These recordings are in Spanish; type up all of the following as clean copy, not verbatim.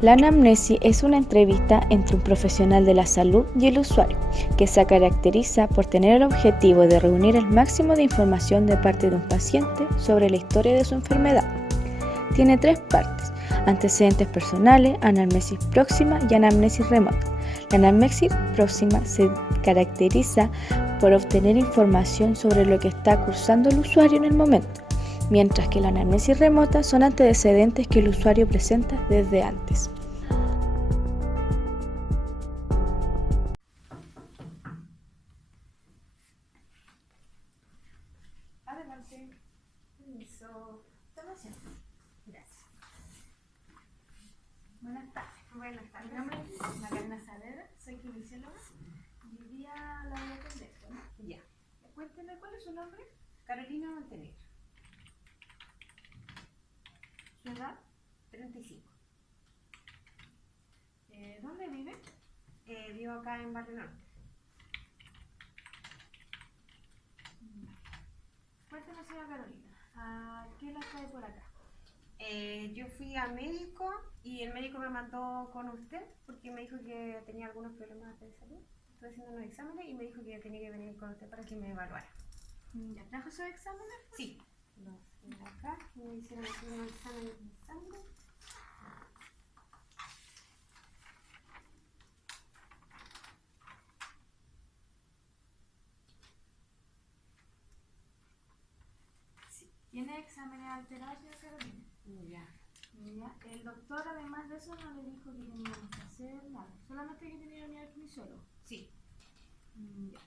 La anamnesis es una entrevista entre un profesional de la salud y el usuario, que se caracteriza por tener el objetivo de reunir el máximo de información de parte de un paciente sobre la historia de su enfermedad. Tiene 3 partes: antecedentes personales, anamnesis próxima y anamnesis remota. La anamnesis próxima se caracteriza por obtener información sobre lo que está cursando el usuario en el momento, mientras que la anamnesis remota son antecedentes que el usuario presenta desde antes. Adelante. Permiso. Toma asiento. Gracias. Buenas tardes. Buenas tardes. Mi nombre es Macarena Saavedra, soy kinesióloga y hoy día la voy a atender, ¿no? Ya. Cuénteme, ¿cuál es su nombre? Carolina Montenegro, ¿Su edad? 35. ¿Dónde vive? Vivo acá en Barrio Norte. Cuénteme, señora Carolina, ¿a qué la trae por acá? Yo fui a médico y el médico me mandó con usted porque me dijo que tenía algunos problemas de salud. Estoy haciendo unos exámenes y me dijo que tenía que venir con usted para que me evaluara. ¿Ya trajo sus exámenes? Sí. Los tengo acá. Me hicieron aquí unos exámenes de sangre. ¿Tiene exámenes alterados, señora Carolina? Ya. Ya. El doctor, además de eso, no le dijo que teníamos que hacer nada, solamente que tenía que ir al kinesiólogo. Sí. Ya.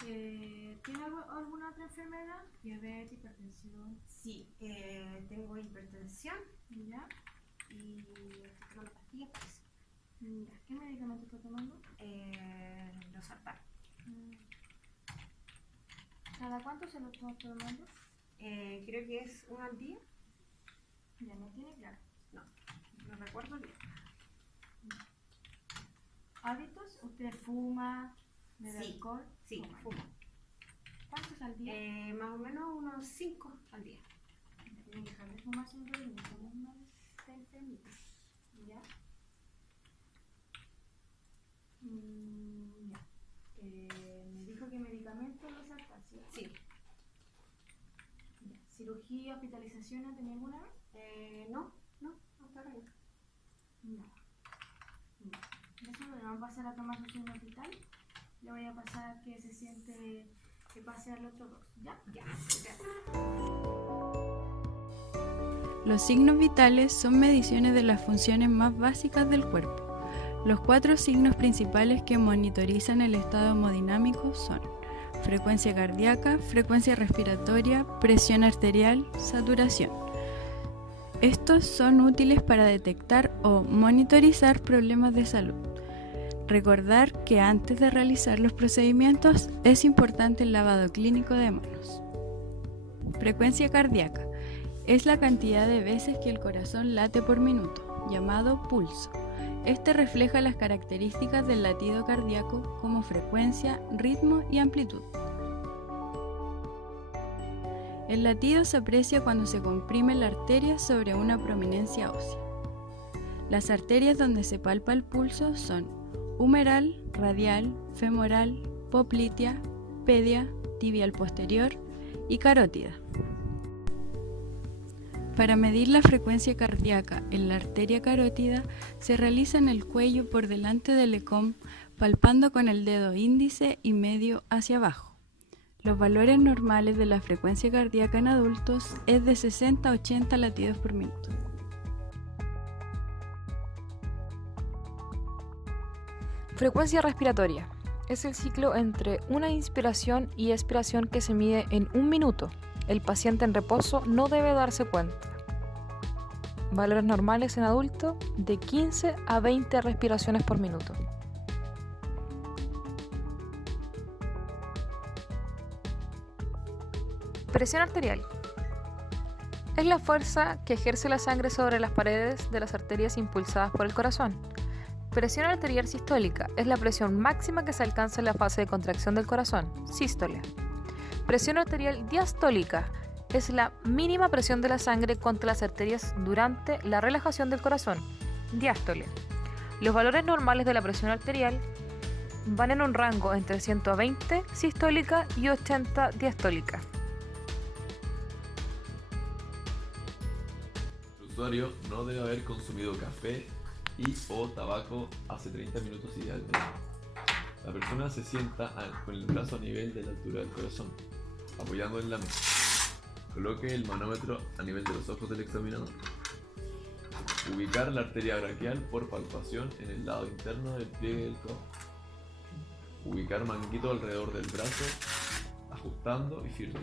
¿Tiene alguna otra enfermedad? Diabetes, hipertensión. Sí. Tengo hipertensión ¿Ya? y estoy tomando pastillas para eso. Ya. ¿Qué medicamento está tomando? Los sartán. ¿Cada cuánto se lo está tomando? Creo que es uno al día. Ya no tiene claro. No recuerdo bien. ¿Hábitos? ¿Usted fuma? ¿Bebe Sí. alcohol? Sí, Fuma. fumo. ¿Cuántos al día? Más o menos unos 5 al día. Tiene que dejar de fumar sin dormir, somos más de enfermitos. ¿Ya? Ya. Me dijo que medicamentos los saltan, ¿sí? Sí. Ya. ¿Cirugía, hospitalización ha tenido alguna vez? No, hasta ahora no. No. Ya. Eso le vamos a pasar a tomar su signo vital. Le voy a pasar que se siente que pase al otro box, ¿ya? Ya. Los signos vitales son mediciones de las funciones más básicas del cuerpo. Los 4 signos principales que monitorizan el estado hemodinámico son frecuencia cardíaca, frecuencia respiratoria, presión arterial, saturación. Estos son útiles para detectar o monitorizar problemas de salud. Recordar que antes de realizar los procedimientos es importante el lavado clínico de manos. Frecuencia cardíaca es la cantidad de veces que el corazón late por minuto, llamado pulso. Este refleja las características del latido cardíaco como frecuencia, ritmo y amplitud. El latido se aprecia cuando se comprime la arteria sobre una prominencia ósea. Las arterias donde se palpa el pulso son humeral, radial, femoral, poplitea, pedia, tibial posterior y carótida. Para medir la frecuencia cardíaca en la arteria carótida, se realiza en el cuello por delante del ECOM, palpando con el dedo índice y medio hacia abajo. Los valores normales de la frecuencia cardíaca en adultos es de 60 a 80 latidos por minuto. Frecuencia respiratoria. Es el ciclo entre una inspiración y expiración que se mide en 1 minuto. El paciente en reposo no debe darse cuenta. Valores normales en adulto de 15 a 20 respiraciones por minuto. Presión arterial. Es la fuerza que ejerce la sangre sobre las paredes de las arterias impulsadas por el corazón. Presión arterial sistólica es la presión máxima que se alcanza en la fase de contracción del corazón, sístole. Presión arterial diastólica es la mínima presión de la sangre contra las arterias durante la relajación del corazón, diástole. Los valores normales de la presión arterial van en un rango entre 120 sistólica y 80 diastólica. El usuario no debe haber consumido café y o tabaco hace 30 minutos idealmente. La persona se sienta con el brazo a nivel de la altura del corazón, apoyando en la mesa. Coloque el manómetro a nivel de los ojos del examinador. Ubicar la arteria braquial por palpación en el lado interno del pliegue del codo. Ubicar manguito alrededor del brazo, ajustando y firme.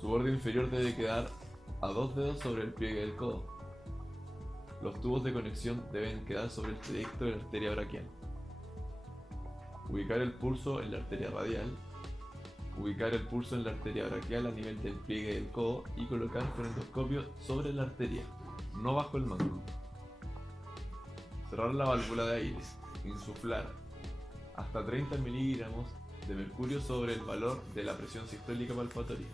Su borde inferior debe quedar a 2 dedos sobre el pliegue del codo. Los tubos de conexión deben quedar sobre el trayecto de la arteria braquial. Ubicar el pulso en la arteria radial. Ubicar el pulso en la arteria braquial a nivel del pliegue del codo y colocar frenendoscopio sobre la arteria, no bajo el mango. Cerrar la válvula de aire. Insuflar hasta 30 miligramos de mercurio sobre el valor de la presión sistólica palpatoria.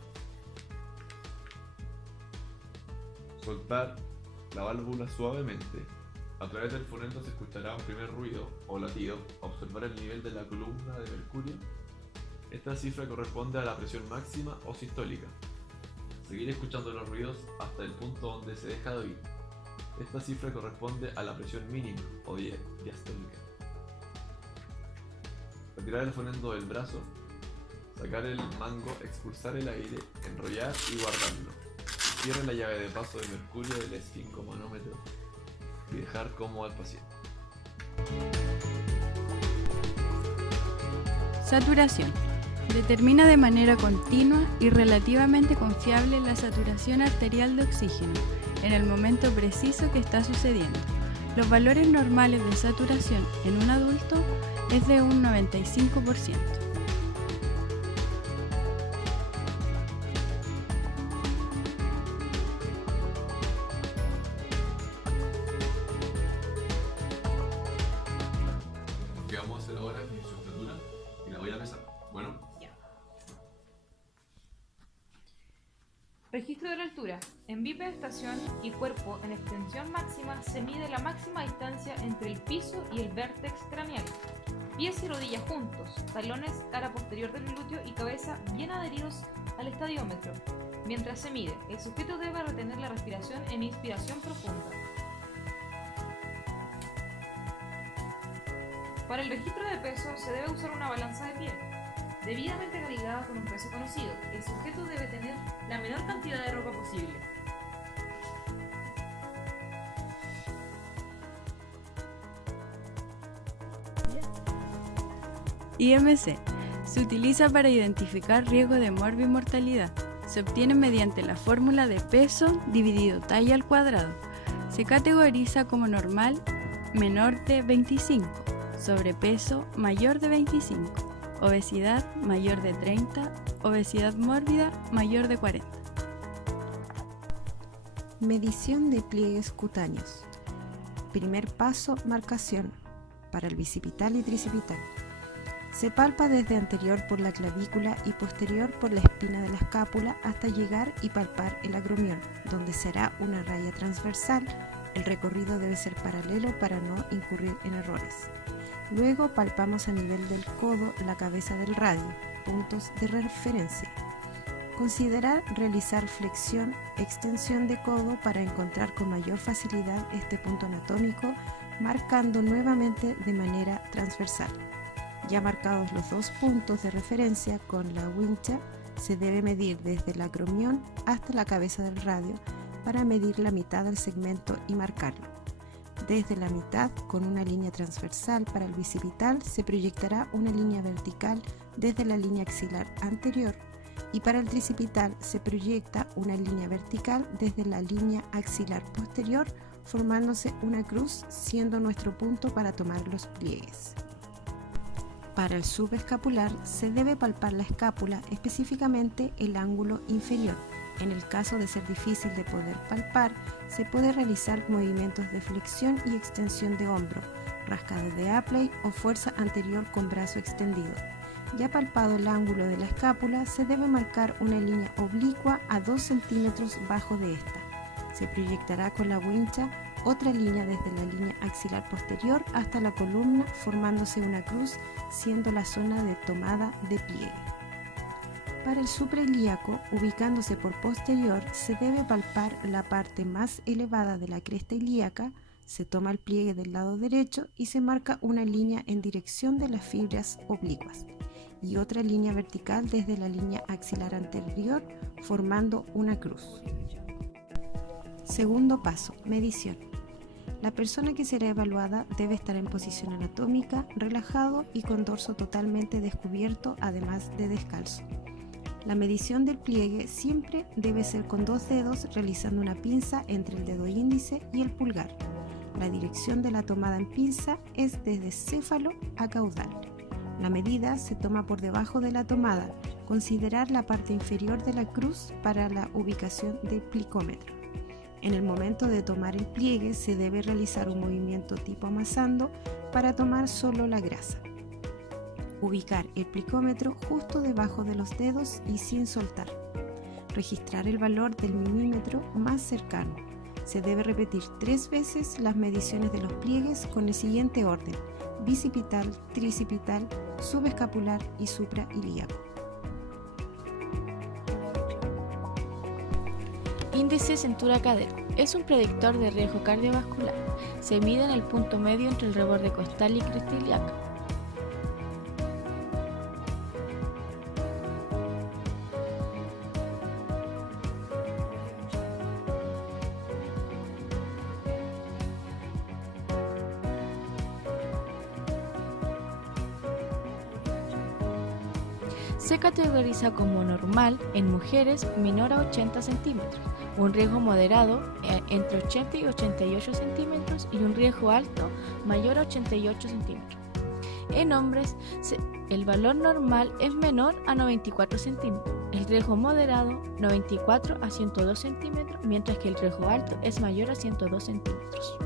Soltar la válvula suavemente. A través del fonendo se escuchará un primer ruido o latido. Observar el nivel de la columna de mercurio. Esta cifra corresponde a la presión máxima o sistólica. Seguir escuchando los ruidos hasta el punto donde se deja de oír. Esta cifra corresponde a la presión mínima o diastólica. Retirar el fonendo del brazo. Sacar el mango, expulsar el aire, enrollar y guardarlo. Cierre la llave de paso de mercurio del esfingomanómetro y dejar cómodo al paciente. Saturación. Determina de manera continua y relativamente confiable la saturación arterial de oxígeno en el momento preciso que está sucediendo. Los valores normales de saturación en un adulto es de un 95%. Lo que vamos a hacer ahora es mi sustatura y la voy a pesar. Bueno, Registro de la altura. En bipedestación y cuerpo en extensión máxima se mide la máxima distancia entre el piso y el vértex craneal. Pies y rodillas juntos, talones, cara posterior del glúteo y cabeza bien adheridos al estadiómetro. Mientras se mide, el sujeto debe retener la respiración en inspiración profunda. Para el registro de peso se debe usar una balanza de pie, debidamente calibada con un peso conocido. El sujeto debe tener la menor cantidad de ropa posible. IMC. Se utiliza para identificar riesgo de morbimortalidad. Se obtiene mediante la fórmula de peso dividido talla al cuadrado. Se categoriza como normal menor de 25, sobrepeso mayor de 25, obesidad mayor de 30, obesidad mórbida mayor de 40. Medición de pliegues cutáneos. Primer paso, marcación para el bicipital y tricipital. Se palpa desde anterior por la clavícula y posterior por la espina de la escápula hasta llegar y palpar el acromión, donde se hará una raya transversal. El recorrido debe ser paralelo para no incurrir en errores. Luego palpamos a nivel del codo la cabeza del radio, puntos de referencia. Considerar realizar flexión, extensión de codo para encontrar con mayor facilidad este punto anatómico, marcando nuevamente de manera transversal. Ya marcados los dos puntos de referencia con la wincha, se debe medir desde el acromión hasta la cabeza del radio para medir la mitad del segmento y marcarlo. Desde la mitad, con una línea transversal para el bicipital, se proyectará una línea vertical desde la línea axilar anterior y para el tricipital se proyecta una línea vertical desde la línea axilar posterior, formándose una cruz, siendo nuestro punto para tomar los pliegues. Para el subescapular se debe palpar la escápula, específicamente el ángulo inferior. En el caso de ser difícil de poder palpar, se puede realizar movimientos de flexión y extensión de hombro, rascado de Apley o fuerza anterior con brazo extendido. Ya palpado el ángulo de la escápula, se debe marcar una línea oblicua a 2 centímetros bajo de esta. Se proyectará con la wincha otra línea desde la línea axilar posterior hasta la columna, formándose una cruz, siendo la zona de tomada de pliegue. Para el suprailíaco, ubicándose por posterior, se debe palpar la parte más elevada de la cresta ilíaca, se toma el pliegue del lado derecho y se marca una línea en dirección de las fibras oblicuas y otra línea vertical desde la línea axilar anterior, formando una cruz. Segundo paso, medición. La persona que será evaluada debe estar en posición anatómica, relajado y con dorso totalmente descubierto, además de descalzo. La medición del pliegue siempre debe ser con 2 dedos, realizando una pinza entre el dedo índice y el pulgar. La dirección de la tomada en pinza es desde céfalo a caudal. La medida se toma por debajo de la tomada. Considerar la parte inferior de la cruz para la ubicación del plicómetro. En el momento de tomar el pliegue se debe realizar un movimiento tipo amasando para tomar solo la grasa. Ubicar el plicómetro justo debajo de los dedos y sin soltar. Registrar el valor del milímetro más cercano. Se debe repetir 3 veces las mediciones de los pliegues con el siguiente orden: bicipital, tricipital, subescapular y suprailíaco. Índice cintura-cadera. Es un predictor de riesgo cardiovascular. Se mide en el punto medio entre el reborde costal y cresta ilíaca. Se categoriza como normal en mujeres menor a 80 centímetros, un riesgo moderado entre 80 y 88 centímetros y un riesgo alto mayor a 88 centímetros. En hombres, el valor normal es menor a 94 centímetros, el riesgo moderado 94 a 102 centímetros, mientras que el riesgo alto es mayor a 102 centímetros.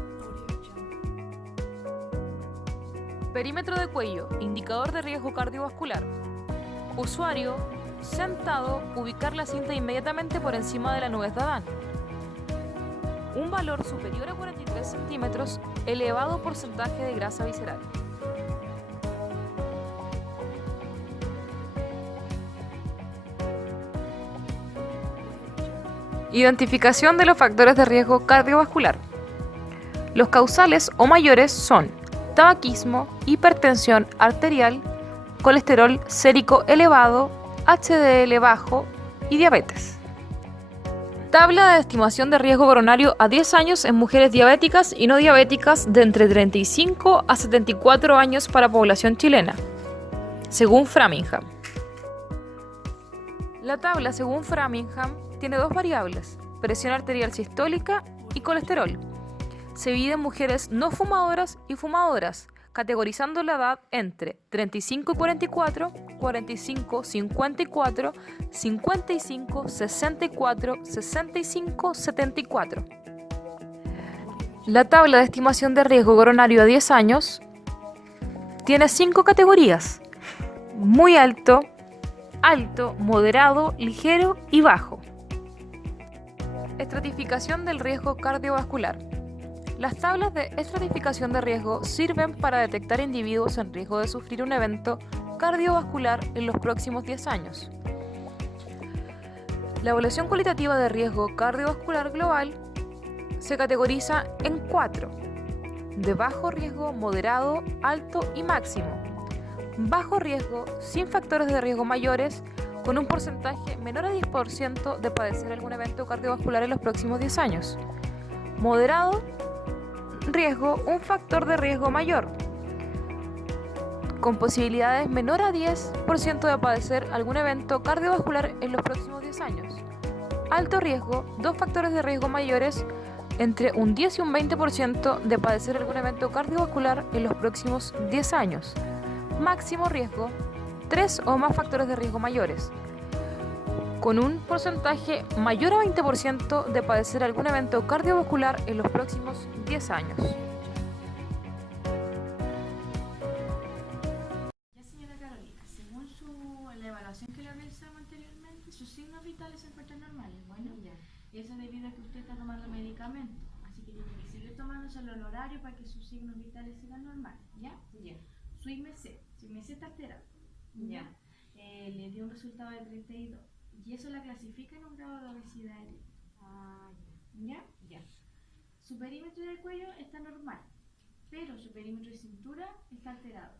Perímetro de cuello, indicador de riesgo cardiovascular. Usuario, sentado, ubicar la cinta inmediatamente por encima de la nuez de Adán. Un valor superior a 43 centímetros, elevado porcentaje de grasa visceral. Identificación de los factores de riesgo cardiovascular. Los causales o mayores son tabaquismo, hipertensión arterial, colesterol sérico elevado, HDL bajo y diabetes. Tabla de estimación de riesgo coronario a 10 años en mujeres diabéticas y no diabéticas de entre 35 a 74 años para población chilena, según Framingham. La tabla, según Framingham, tiene 2 variables: presión arterial sistólica y colesterol. Se divide en mujeres no fumadoras y fumadoras, categorizando la edad entre 35 y 44, 45, 54, 55, 64, 65, 74. La tabla de estimación de riesgo coronario a 10 años tiene 5 categorías: muy alto, alto, moderado, ligero y bajo. Estratificación del riesgo cardiovascular. Las tablas de estratificación de riesgo sirven para detectar individuos en riesgo de sufrir un evento cardiovascular en los próximos 10 años. La evaluación cualitativa de riesgo cardiovascular global se categoriza en 4: de bajo riesgo, moderado, alto y máximo. Bajo riesgo, sin factores de riesgo mayores, con un porcentaje menor a 10% de padecer algún evento cardiovascular en los próximos 10 años. Moderado riesgo, un factor de riesgo mayor, con posibilidades menor a 10% de padecer algún evento cardiovascular en los próximos 10 años. Alto riesgo, 2 factores de riesgo mayores, entre un 10 y un 20% de padecer algún evento cardiovascular en los próximos 10 años. Máximo riesgo, 3 o más factores de riesgo mayores, con un porcentaje mayor a 20% de padecer algún evento cardiovascular en los próximos 10 años. Ya, señora Carolina, según significa que usted está tomando medicamentos. Así que tiene que seguir tomándose el horario para que sus signos vitales sigan normales, ¿ya? Ya. Su IMC está alterado, Ya. Le dio un resultado de 32 y eso la clasifica en un grado de obesidad hereditaria, Ah, ¿ya? ya. Su perímetro del cuello está normal, pero su perímetro de cintura está alterado.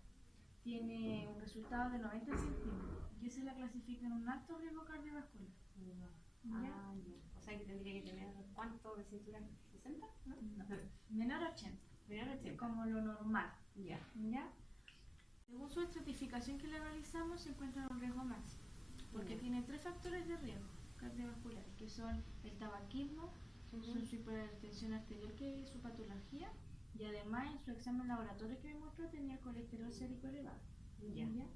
Tiene un resultado de 90 centímetros y eso la clasifica en un alto riesgo cardiovascular. ¿Ya? Ah, ya. O sea que tendría que tener, ¿cuánto de cintura? ¿60? ¿No? No, menor a 80, Menor de 80. como lo normal. Ya. ¿Ya? Según su estratificación que le realizamos, se encuentra en un riesgo máximo, porque Ya. tiene 3 factores de riesgo cardiovasculares, que son el tabaquismo, su hipertensión arterial, que es su patología, y además en su examen laboratorio que me mostró tenía colesterol sérico elevado. Ya. ¿Ya?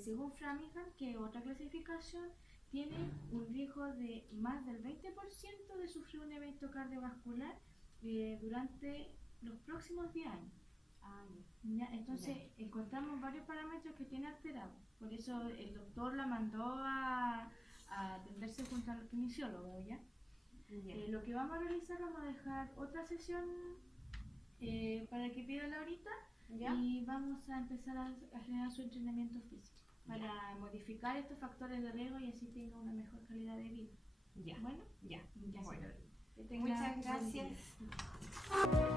Según Framingham, que es otra clasificación, tiene un riesgo de más del 20% de sufrir un evento cardiovascular durante los próximos 10 años. Ah, ya. ¿Ya? Entonces encontramos varios parámetros que tiene alterados. Por eso el doctor la mandó a atenderse junto al kinesiólogo, ¿ya? Ya. Lo que vamos a realizar, vamos a dejar otra sesión para que pida la horita Ya. y vamos a empezar a generar su entrenamiento físico para modificar estos factores de riesgo y así tenga una mejor calidad de vida. Ya. Bueno, Ya. ya Bueno. señora. Que tenga Muchas buen día. gracias.